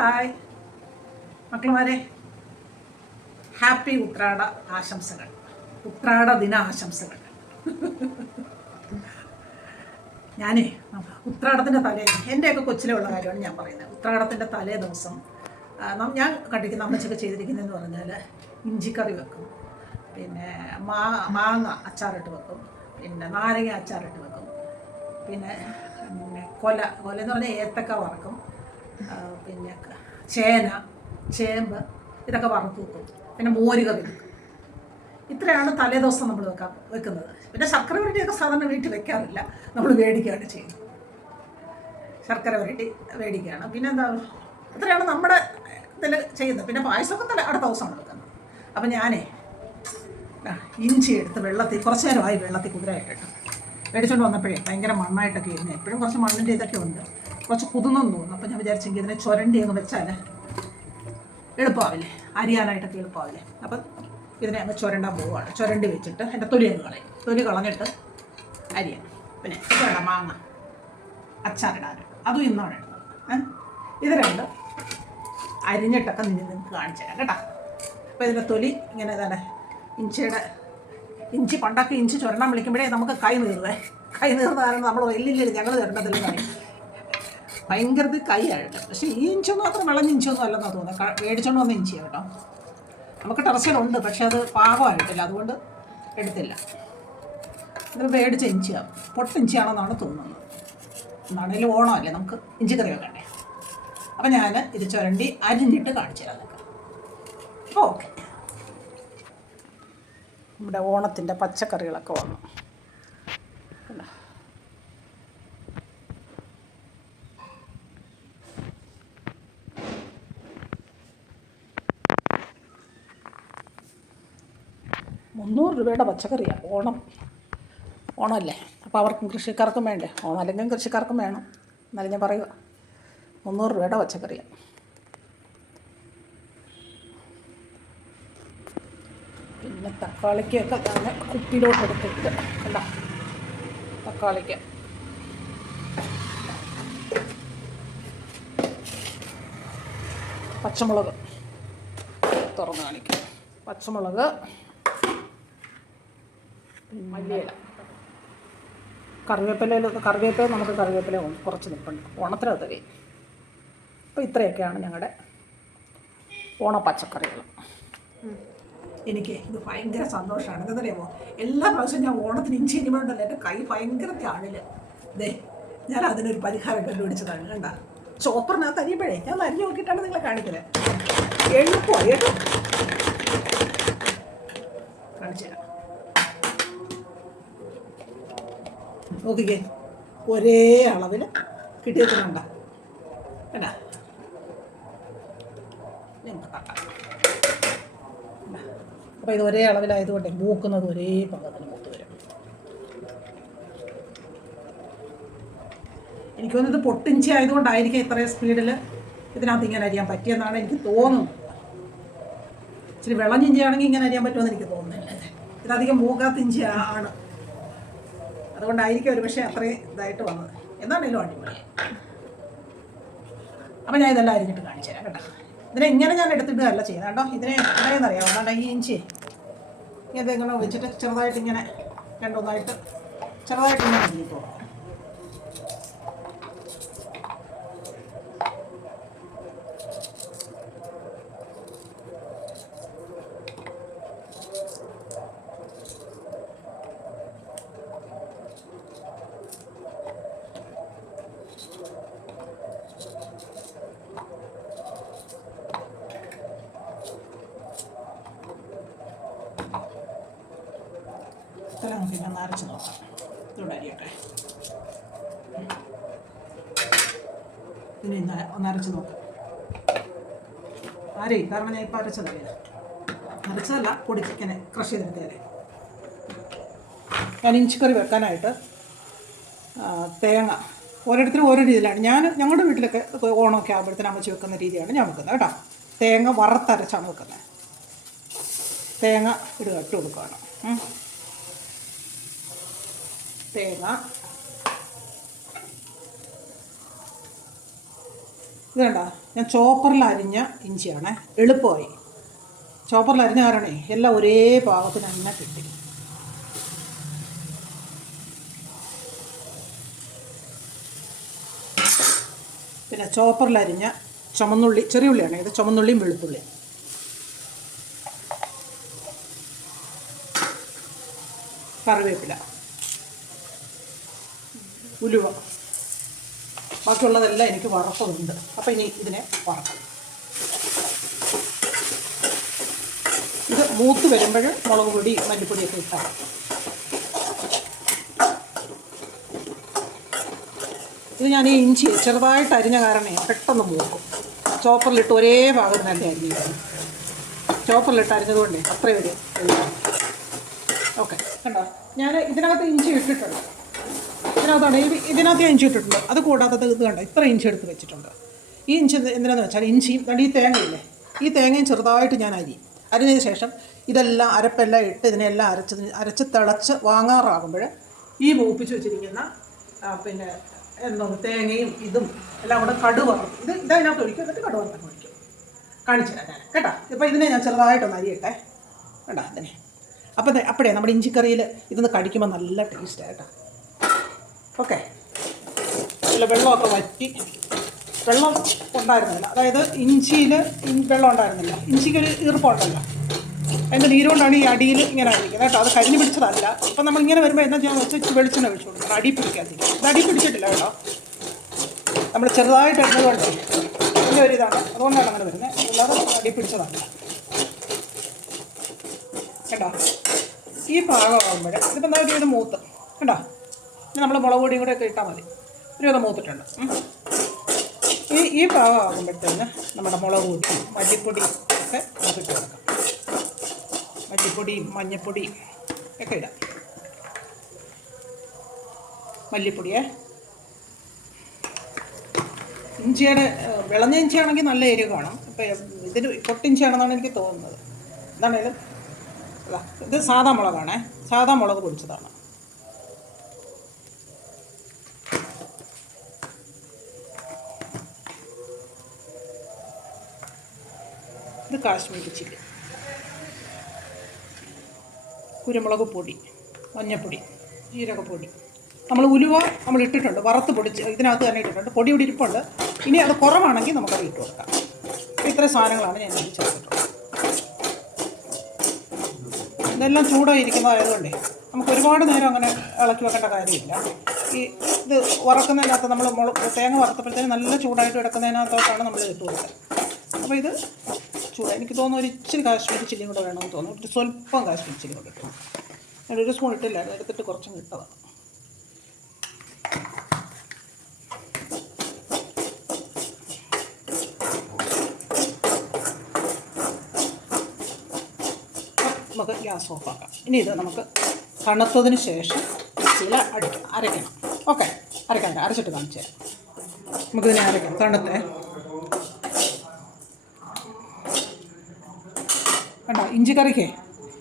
Hi മക്കളുമാരെ, happy ഉത്രാട ആശംസകൾ, ഉത്രാട ദിന ആശംസകൾ. ഞാനേ ഉത്രാടത്തിൻ്റെ തലേ, എൻ്റെയൊക്കെ കൊച്ചിലുള്ള കാര്യമാണ് ഞാൻ പറയുന്നത്. ഉത്രാടത്തിൻ്റെ തലേ ദിവസം ഞാൻ കണ്ടിരിക്കുന്ന അമ്മച്ചൊക്കെ ചെയ്തിരിക്കുന്നതെന്ന് പറഞ്ഞാൽ ഇഞ്ചിക്കറി വെക്കും, പിന്നെ മാങ്ങ അച്ചാറിട്ട് വെക്കും, പിന്നെ നാരങ്ങ അച്ചാറിട്ട് വെക്കും, പിന്നെ കൊല എന്ന് പറഞ്ഞാൽ ഏത്തക്ക വറക്കും, പിന്നെ ചേന ചേമ്പ് ഇതൊക്കെ വറുത്ത് വെക്കും, പിന്നെ മോര് കറി വെക്കും. ഇത്രയാണ് തലേ ദിവസം നമ്മൾ വെക്കുന്നത്. പിന്നെ ശർക്കര വരട്ടിയൊക്കെ സാധാരണ വീട്ടിൽ വെക്കാറില്ല, നമ്മൾ മേടിക്കുകയാണ് ചെയ്യുന്നത്. ശർക്കര വരട്ടി മേടിക്കുകയാണ്. പിന്നെ എന്താ, ഇത്രയാണ് നമ്മുടെ ഇതിൽ ചെയ്യുന്നത്. പിന്നെ പായസമൊക്കെ അടുത്ത ദിവസമാണ് വെക്കുന്നത്. അപ്പം ഞാനേ ഇഞ്ചി എടുത്ത് കുറച്ച് നേരമായി വെള്ളത്തിൽ കുതിരായിട്ടിട്ട് മേടിച്ചുകൊണ്ട് വന്നപ്പോഴേ ഭയങ്കര മണ്ണായിട്ടൊക്കെ ഇരുന്നു. എപ്പോഴും കുറച്ച് മണ്ണിൻ്റെ ഇതൊക്കെ ഉണ്ട്, കുറച്ച് കുതിർന്നെന്ന് തോന്നുന്നു. അപ്പം ഞാൻ വിചാരിച്ചെങ്കിൽ ഇതിനെ ചുരണ്ടി അങ്ങ് വെച്ചാൽ എളുപ്പമാവില്ലേ, അരിയാനായിട്ടൊക്കെ എളുപ്പമാവില്ലേ. അപ്പം ഇതിനെ അങ്ങ് ചുരണ്ടാൻ പോവുകയാണ്. ചുരണ്ടി വെച്ചിട്ട് എൻ്റെ തൊലി അങ്ങ് കളയും. തൊലി കളഞ്ഞിട്ട് അരിയാൻ. പിന്നെ വേണം മാങ്ങ അച്ചാറിടാനും, അതും ഇന്നാണ് ഇടുന്നത്. ഇത് രണ്ട് അരിഞ്ഞിട്ടൊക്കെ നിങ്ങൾക്ക് കാണിച്ചു തരാം കേട്ടോ. അപ്പോൾ ഇതിൻ്റെ തൊലി ഇങ്ങനെ തന്നെ ഇഞ്ചി പണ്ടൊക്കെ ഇഞ്ചി ചുരണ്ടാൻ വിളിക്കുമ്പോഴേ നമുക്ക് കൈ നീറുന്ന കാരണം നമ്മൾ എല്ലില്ല ഞങ്ങൾ ചുരണ്ടത്തില്ല പറയും. ഭയങ്കര കൈയായിട്ട്. പക്ഷേ ഈ ഇഞ്ചൊന്നും അത്ര വിളഞ്ഞ ഇഞ്ചൊന്നും അല്ലെന്നാണ് തോന്നുന്നത്. മേടിച്ചോണ്ട് വന്ന ഇഞ്ചിയാണ് കേട്ടോ. നമുക്ക് ടെറസിലുണ്ട്, പക്ഷേ അത് പാകമായിട്ടില്ല, അതുകൊണ്ട് എടുത്തില്ല. ഇത് മേടിച്ച ഇഞ്ചിയാണ്, പൊട്ടിഞ്ചിയാണെന്നാണ് തോന്നുന്നത്. എന്നാണേലും ഓണമല്ലേ, നമുക്ക് ഇഞ്ചിക്കറി വെക്കണ്ടേ. അപ്പം ഞാൻ ഇത് ചുരണ്ടി അരിഞ്ഞിട്ട് കാണിച്ചു തരാം നിങ്ങൾക്ക്. അപ്പോൾ ഓക്കെ, നമ്മുടെ ഓണത്തിൻ്റെ പച്ചക്കറികളൊക്കെ വന്നു. ₹300 പച്ചക്കറിയാണ്. ഓണമല്ലേ, അപ്പോൾ അവർക്കും കൃഷിക്കാർക്കും വേണ്ടേ. ഓണം അല്ലെങ്കിലും കൃഷിക്കാർക്കും വേണം, എന്നാലും ഞാൻ പറയുക. ₹300 പച്ചക്കറിയാണ്. പിന്നെ തക്കാളിക്കൊക്കെ ഞാൻ കുപ്പിയിലോട്ട് എടുത്തിട്ട് അല്ല, തക്കാളിക്ക് പച്ചമുളക് തുറന്ന് കാണിക്കാം. പച്ചമുളക്, മല്ലിയില, കറിവേപ്പില നമുക്ക് കറിവേപ്പില കുറച്ച് നിൽപ്പുണ്ട്, ഓണത്തിനകത്ത് കഴിയും. അപ്പോൾ ഇത്രയൊക്കെയാണ് ഞങ്ങളുടെ ഓണപ്പച്ചക്കറികൾ. എനിക്ക് ഇത് ഭയങ്കര സന്തോഷമാണ്. എന്താണെന്നറിയാമോ, എല്ലാ പ്രാവശ്യം ഞാൻ ഓണത്തിന് ഇഞ്ചി ഇനിമയുണ്ടല്ലോ എൻ്റെ കൈ ഭയങ്കര താഴില്. ഞാൻ അതിനൊരു പരിഹാരം കണ്ടുപിടിച്ചതാണ്. കണ്ട ചോപ്പറിനകത്ത് അരിയുമ്പോഴേ ഞാൻ അരിഞ്ഞു നോക്കിയിട്ടാണ് നിങ്ങളെ കാണിക്കുന്നത്. എളുപ്പമായി കേട്ടോ, കാണിച്ചു തരാം. നോക്കിക്കേ, ഒരേ അളവിൽ കിട്ടിയതിനുണ്ട എന്നാ നിങ്ങൾക്ക് തട്ടാം. അപ്പോൾ ഇത് ഒരേ അളവിലായതുകൊണ്ട് മൂക്കുന്നത് ഒരേ പങ്കത്തിന് മൂത്ത് വരും. എനിക്ക് തോന്നുന്നത് പൊട്ടിഞ്ചി ആയതുകൊണ്ടായിരിക്കും ഇത്രയും സ്പീഡിൽ ഇതിനകത്ത് ഇങ്ങനെ അരിയാൻ പറ്റിയെന്നാണ് എനിക്ക് തോന്നുന്നത്. ഇച്ചിരി വിളഞ്ഞിഞ്ചിയാണെങ്കിൽ ഇങ്ങനെ അരിയാൻ പറ്റുമെന്ന് എനിക്ക് തോന്നുന്നില്ല. ഇതധികം മൂക്കാത്ത ഇഞ്ചി ആണ്, അതുകൊണ്ടായിരിക്കും ഒരു പക്ഷേ അത്രയും ഇതായിട്ട് വന്നത്. എന്നാണേലും അടിപൊളി. അപ്പം ഞാൻ ഇതെല്ലാം അരിഞ്ഞിട്ട് കാണിച്ചു തരാം കേട്ടോ. ഇതിനെ ഇങ്ങനെ ഞാൻ എടുത്തിട്ടല്ല ചെയ്യുന്നത് കേട്ടോ. ഇതിനെ എങ്ങനെയെന്നറിയാമോ, അതുകൊണ്ട് ഈ ഇഞ്ചി ഇങ്ങനെ ഇങ്ങനെ വെച്ചിട്ട് ചെറുതായിട്ട് ഇങ്ങനെ രണ്ടൊന്നായിട്ട് ചെറുതായിട്ട് ഇങ്ങനെ അരിഞ്ഞിട്ട് പിന്നെ ഒന്ന് അരച്ച് നോക്കാം. ഇതോടെ അരിയട്ടെ. ഇനി ഒന്ന് അരച്ച് നോക്കാം. കാരണം ഞാൻ ഇപ്പോൾ അരച്ചതല്ല പൊടിച്ച് ഇങ്ങനെ ക്രഷ് ചെയ്തെടുത്തേരെ. ഞാൻ ഇഞ്ചിക്കറി വെക്കാനായിട്ട് തേങ്ങ ഓരോരുത്തരും ഓരോ രീതിയിലാണ്. ഞങ്ങളുടെ വീട്ടിലൊക്കെ ഓണമൊക്കെ ആകുമ്പോഴത്തേനും അമ്മച്ചി വെക്കുന്ന രീതിയാണ് ഞാൻ വെക്കുന്നത് കേട്ടോ. തേങ്ങ വറുത്തരച്ചാണ് വെക്കുന്നത്. തേങ്ങ ഇട്ട് കൊടുക്കുകയാണ്. തേങ്ങ ഇത് കണ്ട, ഞാൻ ചോപ്പറിൽ അരിഞ്ഞ ഇഞ്ചിയാണ്, എളുപ്പമായി. ചോപ്പറിൽ അരിഞ്ഞ കാരണേ എല്ലാം ഒരേ പാകത്തിന് തന്നെ കിട്ടി. പിന്നെ ചോപ്പറിൽ അരിഞ്ഞ ചുമന്നുള്ളി, ചെറിയ ഉള്ളിയാണ് ഇത്, ചുമന്നുള്ളിയും വെളുത്തുള്ളി, കറിവേപ്പില, ഉലുവ, ബാക്കിയുള്ളതെല്ലാം എനിക്ക് വറുത്തതുണ്ട്. അപ്പോൾ ഇനി ഇതിനെ വറക്കണം. ഇത് മൂത്ത് വരുമ്പോൾ മുളക് പൊടി മല്ലിപ്പൊടിയൊക്കെ ഇട്ടാൽ ഇത് ഞാൻ ഈ ഇഞ്ചി ചെറുതായിട്ട് അരിഞ്ഞ കാരണേ പെട്ടെന്ന് മൂക്കും. ചോപ്പറിലിട്ട് ഒരേ ഭാഗത്ത് തന്നെ അരിഞ്ഞിരിക്കുന്നു. ചോപ്പറിലിട്ട് അരിഞ്ഞതുകൊണ്ടേ അത്രയും ഒരു ഓക്കെ. കണ്ടോ, ഞാൻ ഇതിനകത്ത് ഇഞ്ചി ഇട്ടിട്ടുണ്ട്. ഇതിനകത്ത് ഞാൻ ഇഞ്ചി ഇട്ടിട്ടുണ്ട്. അത് കൂടാതെ ഇത് കണ്ടോ, ഇത്ര ഇഞ്ചി എടുത്ത് വെച്ചിട്ടുണ്ട്. ഈ ഇഞ്ചി എന്തിനാന്ന് വെച്ചാൽ ഇഞ്ചിയും ഈ തേങ്ങയില്ലേ, ഈ തേങ്ങയും ചെറുതായിട്ട് ഞാൻ അരിഞ്ഞതിന് ശേഷം ഇതെല്ലാം അരപ്പെല്ലാം ഇട്ട് ഇതിനെല്ലാം അരച്ച് തിളച്ച് വാങ്ങാറാകുമ്പോൾ ഈ മൂപ്പിച്ച് വെച്ചിരിക്കുന്ന പിന്നെ തേങ്ങയും ഇതും എല്ലാം കൂടെ കടുവറും. ഇതിനകത്ത് ഒഴിക്കും, എന്നിട്ട് കടുവറുക്കാൻ ഒഴിക്കും. കാണിച്ചു തരാം ഞാൻ കേട്ടോ. ഇപ്പോൾ ഇതിനെ ഞാൻ ചെറുതായിട്ടൊന്ന് അരിയട്ടെ കേട്ടോ. അതിനെ അപ്പോഴേ നമ്മുടെ ഇഞ്ചിക്കറിയിൽ ഇതൊന്ന് കടിക്കുമ്പോൾ നല്ല ടേസ്റ്റ് കേട്ടോ. ഓക്കെ, അതിൽ വെള്ളമൊക്കെ വറ്റി, വെള്ളം ഉണ്ടായിരുന്നില്ല, അതായത് ഇഞ്ചിയിൽ വെള്ളം ഉണ്ടായിരുന്നില്ല. ഇഞ്ചിക്കൊരു ഈർപ്പമുണ്ടല്ലോ, അതിൻ്റെ നീരുകൊണ്ടാണ് ഈ അടിയിൽ ഇങ്ങനെ ആയിരിക്കുന്നത് കേട്ടോ. അത് കരിഞ്ഞ് പിടിച്ചതല്ല. അപ്പം നമ്മളിങ്ങനെ വരുമ്പോൾ എന്താ ചെയ്യാൻ വെച്ചാൽ വെളിച്ചെണ്ണ ഒഴിച്ചു കൊടുക്കണം, അടി പിടിക്കാതിരിക്കും. ഇത് അടി പിടിച്ചിട്ടില്ല കേട്ടോ, നമ്മൾ ചെറുതായിട്ട് ഇടുന്നതുകൊണ്ട് അതിൻ്റെ ഒരു ഇതാണ്, അതുകൊണ്ടാണ് അങ്ങനെ വരുന്നത്. അല്ലാതെ അടി പിടിച്ചതല്ല കേട്ടോ. ഈ പാകമാകുമ്പോൾ ഇതിപ്പോൾ എന്താ ഒരു മൂത്ത് കേട്ടോ. ഇനി നമ്മൾ മുളക് പൊടിയും കൂടെ ഒക്കെ ഇട്ടാൽ മതി. ഒരു മൂത്തിട്ടുണ്ട്. ഈ പാകമാകുമ്പോഴത്തേന് നമ്മുടെ മുളക് പൊടി മല്ലിപ്പൊടി ഒക്കെ നമുക്ക് ഇട്ട് കൊടുക്കാം. മല്ലിപ്പൊടിയും മഞ്ഞൾപ്പൊടിയും ഒക്കെ ഇടാം. മല്ലിപ്പൊടിയേ, ഇഞ്ചിയുടെ വിളഞ്ഞ ഇഞ്ചിയാണെങ്കിൽ നല്ല എരിവ് കാണും. ഇപ്പം ഇതിന് പൊട്ടിഞ്ചിയാണെന്നാണ് എനിക്ക് തോന്നുന്നത്. എന്താണേലും ഇത് സാധാ മുളകാണേ, സാധാ മുളക് പൊടിച്ചതാണ്. ഇത് കാശ്മീരി ചില്ലി, കുരുമുളക് പൊടി, മഞ്ഞൾപ്പൊടി, ജീരകപ്പൊടി, ഉലുവ നമ്മൾ ഇട്ടിട്ടുണ്ട്, വറുത്ത് പൊടിച്ച് ഇതിനകത്ത് തന്നെ ഇട്ടിട്ടുണ്ട്. പൊടി ഇവിടെ ഇരിപ്പുണ്ട്. ഇനി അത് കുറവാണെങ്കിൽ നമുക്കത് ഇട്ട് കൊടുക്കാം. ഇത്രയും സാധനങ്ങളാണ് ഞാൻ ഇതിൽ ചേർത്തിട്ടുള്ളത്. ഇതെല്ലാം ചൂടായിരിക്കുന്നതായതുകൊണ്ടേ നമുക്ക് ഒരുപാട് നേരം അങ്ങനെ ഇളക്കി വെക്കേണ്ട കാര്യമില്ല. ഇത് വറക്കുന്നതിനകത്ത് നമ്മൾ തേങ്ങ വറുത്തപ്പോഴത്തേന് നല്ല ചൂടായിട്ട് കിടക്കുന്നതിനകത്തോട്ടാണ് നമ്മൾ ഇട്ട് കൊടുക്കുക. അപ്പോൾ ഇത് ചൂട് എനിക്ക് തോന്നുന്നു ഒരു ഇച്ചിരി കാശ്മീരി ചില്ലിയും കൂടെ വേണമെന്ന് തോന്നുന്നു. ഒരു സ്വല്പം കാശ്മീരി ചില്ലി കൂടെ ഇട്ടു. ഞാനൊരു സ്പൂൺ ഇട്ടില്ല, എടുത്തിട്ട് കുറച്ചും ഇട്ടതാണ്. നമുക്ക് ഗ്യാസ് ഓഫാക്കാം. ഇനി ഇത് നമുക്ക് തണുത്തതിന് ശേഷം മിക്സിയിൽ അരയ്ക്കണം. ഓക്കെ, അരച്ചിട്ട് കാണിച്ചു തരാം. നമുക്കിതിനെ അരയ്ക്കാം. തണുത്തേ കണ്ടോ, ഇഞ്ചിക്കറിക്കേ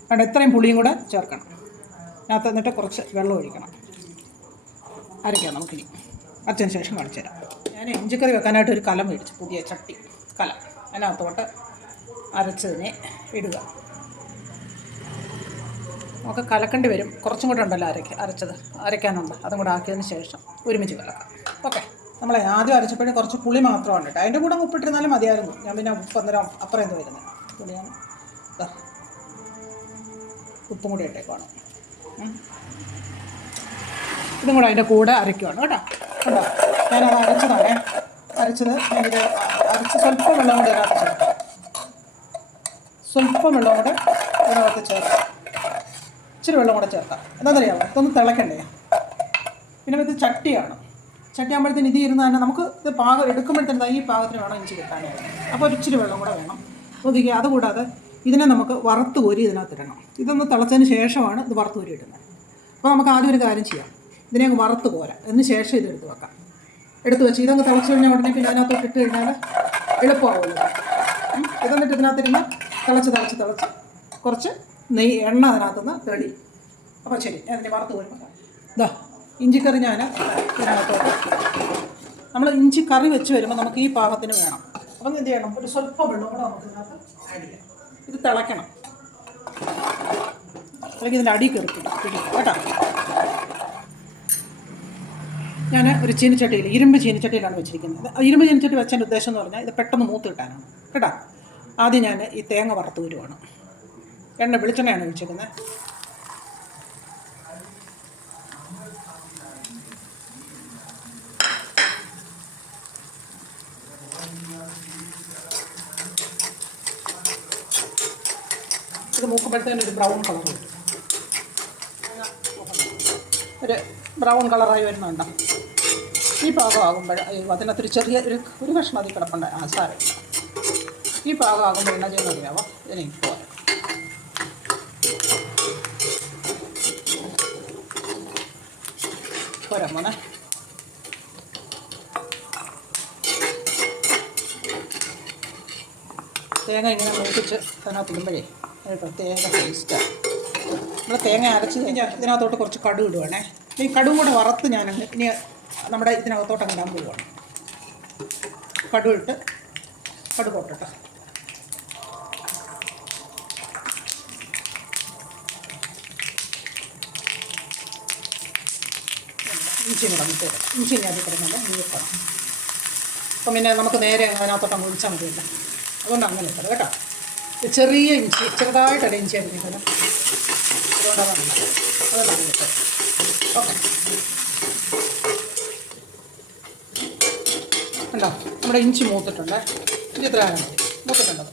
കണ്ടോ, ഇത്രയും പുളിയും കൂടെ ചേർക്കണം. അതിനകത്ത് എന്നിട്ട് കുറച്ച് വെള്ളം ഒഴിക്കണം. അരയ്ക്കാം നമുക്കിനി. അരച്ചതിന് ശേഷം കാണിച്ചു തരാം. ഞാൻ ഇഞ്ചിക്കറി വെക്കാനായിട്ട് ഒരു കലം മേടിച്ചു, പുതിയ ചട്ടി കലം. അതിനകത്തോട്ട് അരച്ചതിനെ ഇടുക. നമുക്ക് കലക്കേണ്ടി വരും, കുറച്ചും കൂടെ ഉണ്ടല്ലോ അരയ്ക്കാനുണ്ട്. അതും കൂടെ ആക്കിയതിന് ശേഷം ഒരുമിച്ച് കലക്കാം. ഓക്കെ, നമ്മൾ ആദ്യം അരച്ചപ്പോഴും കുറച്ച് പുളി മാത്രമാണ് കേട്ടോ. അതിൻ്റെ കൂടെ ഉപ്പിട്ടിരുന്നാലും മതിയായിരുന്നു. ഞാൻ പിന്നെ ഉപ്പ് അപ്പുറം എന്ത് വരുന്നത് പുളിയാണ്. ഉപ്പും കൂടി ഇട്ടേക്കാണ്. ഇതും കൂടെ അതിൻ്റെ കൂടെ അരയ്ക്കുവാണ് കേട്ടോ. കേട്ടോ, ഞാനത് അരച്ചത് ഞാനിത് സ്വല്പം വെള്ളം കൂടെ ഇതിനകത്ത് ചേർക്കാം. സ്വല്പം വെള്ളം കൂടെ ഇതിനകത്ത് ചേർക്കാം. ഇച്ചിരി വെള്ളം കൂടെ ചേർക്കാം. എന്താണെന്നറിയാമോ, ഇതൊന്ന് തിളക്കണ്ടേ. പിന്നെ ഇത് ചട്ടിയാണ്. ചട്ടിയാകുമ്പോഴത്തേന് ഇത് ഇരുന്ന് തന്നെ നമുക്ക് ഇത് പാകം എടുക്കുമ്പോഴത്തേന് ഈ പാകത്തിന് വേണം ഇഞ്ചി കിട്ടാനായിട്ട്. അപ്പോൾ ഒരു ഇച്ചിരി വെള്ളം കൂടെ വേണം. നോക്കിക്കുക. അതുകൂടാതെ ഇതിനെ നമുക്ക് വറുത്ത് കോരി ഇതിനകത്ത് ഇടണം. ഇതൊന്ന് തിളച്ചതിന് ശേഷമാണ് ഇത് വറുത്ത് കോരി ഇടുന്നത്. അപ്പോൾ നമുക്ക് ആദ്യം ഒരു കാര്യം ചെയ്യാം, ഇതിനെ അങ്ങ് വറുത്ത് കോരാം. അതിന് ശേഷം ഇത് എടുത്ത് വെക്കാം. എടുത്ത് വെച്ച് ഇതങ്ങ് തിളച്ച് കഴിഞ്ഞാൽ ഉടനെ പിന്നെ അതിനകത്തോട്ട് ഇട്ട് കഴിഞ്ഞാൽ എളുപ്പമാവുമല്ലോ. ഇതെന്നിട്ട് ഇതിനകത്തിരുന്ന് തിളച്ച് കുറച്ച് എണ്ണ അതിനകത്തുനിന്ന് തെളി. അപ്പോൾ ശരി, അതിനെ വറുത്ത് കോരുമ്പോൾ ഇതാ ഇഞ്ചിക്കറി ഞാൻ ഇതിനകത്തോട്ട് നമ്മൾ ഇഞ്ചി കറി വെച്ച് വരുമ്പോൾ നമുക്ക് ഈ പാകത്തിന് വേണം. അപ്പം എന്ത് ചെയ്യണം, ഒരു സ്വല്പം വെള്ളം കൂടെ നമുക്ക് ഇതിനകത്ത് ആഡ് ചെയ്യാം. ഇത് തിളയ്ക്കണം, അല്ലെങ്കിൽ ഇതിൻ്റെ അടി കയറി കേട്ടോ. ഞാൻ ഒരു ചീനിച്ചട്ടിയിൽ, ഇരുമ്പ് ചീനിച്ചട്ടിയിലാണ് വെച്ചിരിക്കുന്നത്. ഇരുമ്പ് ചീനിച്ചട്ടി വെച്ചതിൻ്റെ ഉദ്ദേശം എന്ന് പറഞ്ഞാൽ ഇത് പെട്ടെന്ന് മൂത്ത് കിട്ടാനാണ് കേട്ടോ. ആദ്യം ഞാൻ ഈ തേങ്ങ വറുത്ത് വരുവാണ്. വെളിച്ചെണ്ണയാണ് ഒഴിച്ചിരിക്കുന്നത്. ഇത് മൂക്കുമ്പോഴത്തേനും ഒരു ബ്രൗൺ കളർ കിട്ടും. ഒരു ബ്രൗൺ കളറായി വരുന്നുണ്ടോ? ഈ പാകമാകുമ്പോൾ അതിനകത്തൊരു ചെറിയ ഒരു കഷ്ണം അതിൽ കിടപ്പുണ്ട്. സാരം ഈ പാകമാകുമ്പോൾ എന്നാ ചെയ്യുന്ന അറിയാമോ? ഇതിനെനിക്ക് പോരാ. മോനെ, തേങ്ങ ഇങ്ങനെ മൂപ്പിച്ച് അതിനകത്ത് ഇടുമ്പോഴേ ഒരു പ്രത്യേക ടേസ്റ്റാണ്. നമ്മൾ തേങ്ങ അരച്ച് ഇതിനകത്തോട്ട് കുറച്ച് കടുക് ഇടുവാണേ. ഈ കടുകും കൂടെ വറുത്ത് ഞാൻ ഇനി നമ്മുടെ ഇതിനകത്തോട്ട് ഇടാൻ പോവുകയാണ്. കടുക് പൊട്ടട്ടെ. ഇഞ്ചി കൂടെ മുട്ടയിടാം. ഇഞ്ചി അതിൽ കിടന്നല്ല മൂക്കണം. അപ്പം പിന്നെ നമുക്ക് നേരെ അതിനകത്തോട്ടം ഒഴിച്ചാൽ മതിയല്ല. അതുകൊണ്ട് അങ്ങനെ ഇട്ടത് കേട്ടോ. ചെറിയ ഇഞ്ചി, ചെറുതായിട്ടല്ല ഇഞ്ചി അരിഞ്ഞിട്ടത്. അതുകൊണ്ടാണ് അതെല്ലാം ഇട്ടത്. ഓക്കെ, ഉണ്ടോ? നമ്മുടെ ഇഞ്ചി മൂത്തിട്ടുണ്ട്. ഇഞ്ചി എത്ര ആയാലും മതി, മൂത്തിട്ടുണ്ടത്.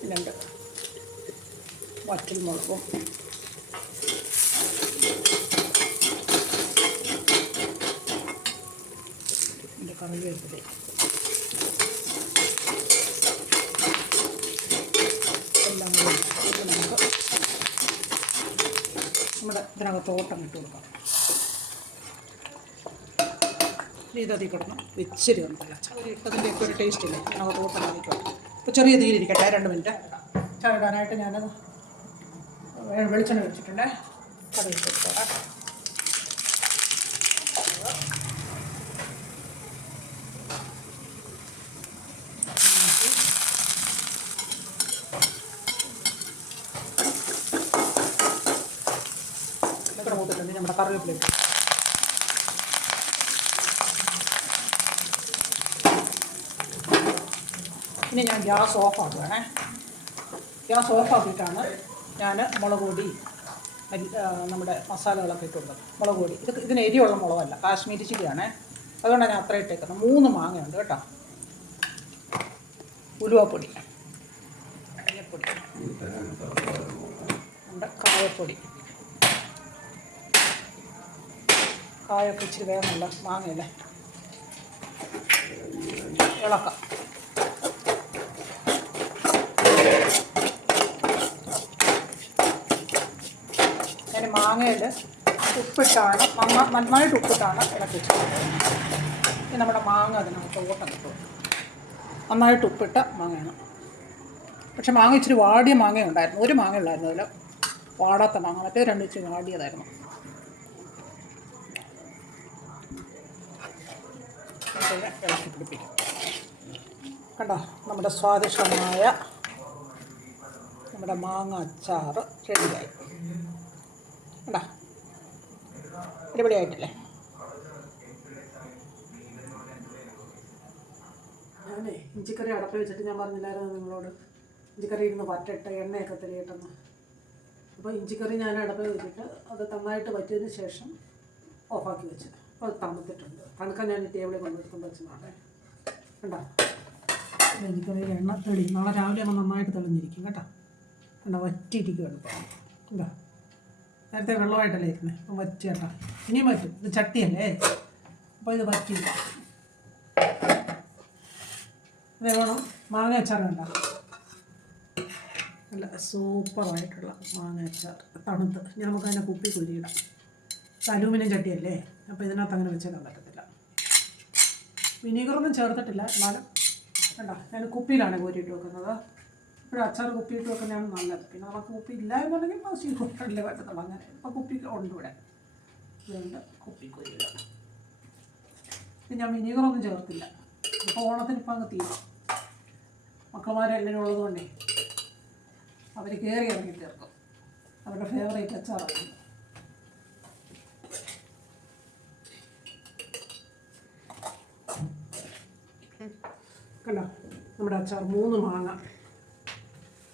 പിന്നെ വറ്റൽ മുളകും കറിവേപ്പില എല്ലാം കൂടി നമുക്ക് നമ്മുടെ ഇതിനകത്തോട്ടം ഇട്ട് കൊടുക്കാം. ഇതതിൽ കിടന്ന് ഇച്ചിരി ഒന്നുമില്ല ഇട്ടതിൻ്റെയൊക്കെ ഒരു ടേസ്റ്റ് ഇല്ലേ ഇതിനകത്തോട്ടം ആയിക്കോട്ടെ. ഇപ്പോൾ ചെറിയ തീരിക്കട്ടെ 2 മിനിറ്റ്. ചാടാനായിട്ട് ഞാനത് വെളിച്ചെണ്ണ വെച്ചിട്ടുണ്ട്. കറി ഇട്ട് കൊടുത്തോടാം. മൂത്തിട്ടുണ്ട്. നമ്മുടെ കറിവേപ്പില ഇട്ടു. ഇനി ഞാൻ ഗ്യാസ് ഓഫാക്കുകയാണേ. ഗ്യാസ് ഓഫാക്കിയിട്ടാണ് ഞാൻ മുളക് പൊടി നമ്മുടെ മസാലകളൊക്കെ ഇട്ടുള്ളത്. മുളക് പൊടി ഇതിന് എരിയുള്ള മുളകല്ല, കാശ്മീരി ചില്ലിയാണേ. അതുകൊണ്ടാണ് ഞാൻ അത്ര ഇട്ടേക്കുന്നത്. 3 മാങ്ങയുണ്ട് കേട്ടോ. ഉലുവപ്പൊടി, മഞ്ഞൾപ്പൊടി, നമ്മുടെ കായപ്പൊടി. കായൊക്കെ ഇച്ചിരി വേഗമല്ല, മാങ്ങയല്ലേ. ഇളക്കാം. ഞാൻ മാങ്ങയിൽ ഉപ്പിട്ടാണ്, നന്നായിട്ട് ഉപ്പിട്ടാണ് ഇളക്കി വെച്ചത്. ഇനി നമ്മുടെ മാങ്ങ അതിനകത്ത് ഓട്ടം കിട്ടും. നന്നായിട്ട് ഉപ്പിട്ട മാങ്ങയാണ്. പക്ഷെ മാങ്ങ ഇച്ചിരി വാടിയ മാങ്ങ ഉണ്ടായിരുന്നു. ഒരു മാങ്ങ ഉള്ളായിരുന്നു അതിൽ, വാടാത്ത മാങ്ങ. മറ്റേ 2 ഇച്ചിരി വാടിയതായിരുന്നു. ഇളക്കി പിടിപ്പിക്കും. കണ്ടോ, നമ്മുടെ സ്വാദിഷ്ടമായ നമ്മുടെ മാങ്ങ അച്ചാർ റെഡിയായി. കണ്ടോ, അടിപൊളിയായിട്ടില്ലേ? ഞാനേ ഇഞ്ചിക്കറി അടപ്പ് വെച്ചിട്ട് ഞാൻ പറഞ്ഞില്ലായിരുന്നു നിങ്ങളോട്, ഇഞ്ചിക്കറി ഇരുന്ന് വറ്റട്ടെ, എണ്ണയൊക്കെ തെളിയട്ടെന്ന്. അപ്പോൾ ഇഞ്ചിക്കറി ഞാൻ അടപ്പ് വെച്ചിട്ട് അത് നന്നായിട്ട് വറ്റിയതിന് ശേഷം ഓഫാക്കി വെച്ചത്. അപ്പോൾ അത് തണുത്തിട്ടുണ്ട്. തണുക്കാൻ ഞാൻ ഈ ടേബിളിൽ കൊണ്ടെടുത്തുകൊണ്ട് വെച്ചതാണ്. കണ്ടോ, ഇഞ്ചിക്കറിയിൽ എണ്ണ തെളി. നാളെ രാവിലെ ആകുമ്പോൾ നന്നായിട്ട് തെളിഞ്ഞിരിക്കും കേട്ടോ. കണ്ടോ, വറ്റിയിരിക്കുകയാണ് ഇപ്പോൾ. കണ്ടോ, നേരത്തെ വെള്ളമായിട്ടല്ലേ ഇരിക്കുന്നത്, അപ്പം വറ്റി കേട്ടോ. ഇനിയും വറ്റും. ഇത് ചട്ടിയല്ലേ, അപ്പോൾ ഇത് വറ്റിയില്ല. അതേ വേണം മാങ്ങ അച്ചാർ കണ്ടോ, നല്ല സൂപ്പറായിട്ടുള്ള മാങ്ങ അച്ചാർ. തണുത്ത് ഇനി നമുക്ക് അതിൻ്റെ കുപ്പി കുരിയിടാം. ഇത് അലൂമിനിയം ചട്ടിയല്ലേ, അപ്പോൾ ഇതിനകത്ത് അങ്ങനെ വെച്ചേക്കാൻ പറ്റത്തില്ല. വിനീഗറൊന്നും ചേർത്തിട്ടില്ല, എന്നാലും കണ്ടോ ഞാൻ കുപ്പിയിലാണ് കോരിയിട്ട് വെക്കുന്നത്. ഇപ്പോഴും അച്ചാർ കുപ്പിയിട്ട് വെക്കുന്നതാണ് നല്ലത്. പിന്നെ നമുക്ക് കുപ്പി ഇല്ല എന്നുണ്ടെങ്കിൽ സ്റ്റീൽ കുപ്പിയിലേ പറ്റത്തുള്ളൂ. അങ്ങനെ ഇപ്പോൾ കുപ്പി ഉണ്ട് ഇവിടെ. ഇതുകൊണ്ട് കുപ്പി കോരിയിടാം. ഞാൻ വിനീഗറൊന്നും ചേർത്തില്ല. ഇപ്പോൾ ഓണത്തിന് ഇപ്പം അങ്ങ് തീരും. മക്കളമാരെല്ലാം ഉള്ളതുകൊണ്ടേ അവർ കയറി ഇറങ്ങി ചേർക്കും. അവരുടെ ഫേവറേറ്റ് അച്ചാറാണ്. കണ്ടോ നമ്മുടെ അച്ചാർ 3 മാങ്ങ.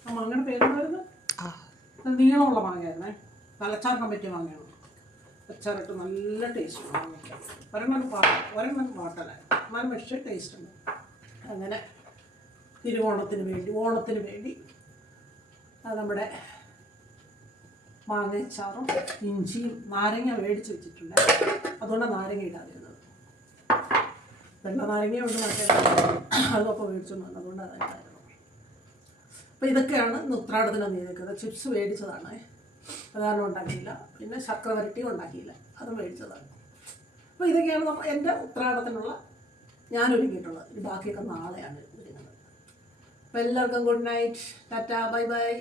ആ മാങ്ങയുടെ പേരെന്തായിരുന്നു? നീളമുള്ള മാങ്ങയായിരുന്നേ. നല്ല അച്ചാറിന് പറ്റിയ മാങ്ങയാണ്. അച്ചാറിട്ട് നല്ല ടേസ്റ്റ് മാങ്ങയ്ക്ക്. ഒരെണ്ണം പാട്ടല്ല, എന്നാലും പക്ഷേ ടേസ്റ്റ് ഉണ്ട്. അങ്ങനെ ഓണത്തിന് വേണ്ടി നമ്മുടെ മാങ്ങച്ചാറും ഇഞ്ചിയും നാരങ്ങ മേടിച്ച് വെച്ചിട്ടുണ്ട്. അതുകൊണ്ടാണ് നാരങ്ങ ഇടാതിരുന്നത്. വെള്ള നാരങ്ങയുണ്ട്, മറ്റേ അതൊക്കെ മേടിച്ചോണ്ട് വന്നത്, അതുകൊണ്ടാണ് അതായിരുന്നു. അപ്പോൾ ഇതൊക്കെയാണ് ഇന്ന് ഉത്രാടത്തിന് നീക്കുന്നത്. ചിപ്സ് മേടിച്ചതാണ്, അതാണ് ഉണ്ടാക്കിയില്ല. പിന്നെ ശർക്കര വരട്ടിയും ഉണ്ടാക്കിയില്ല, അതും മേടിച്ചതാണ്. അപ്പോൾ ഇതൊക്കെയാണ് എൻ്റെ ഉത്രാടത്തിനുള്ള ഞാനൊരുക്കിയിട്ടുള്ളത്. ബാക്കിയൊക്കെ നാളെയാണ് ഒരുങ്ങുന്നത്. അപ്പോൾ എല്ലാവർക്കും good night, Tata, bye bye.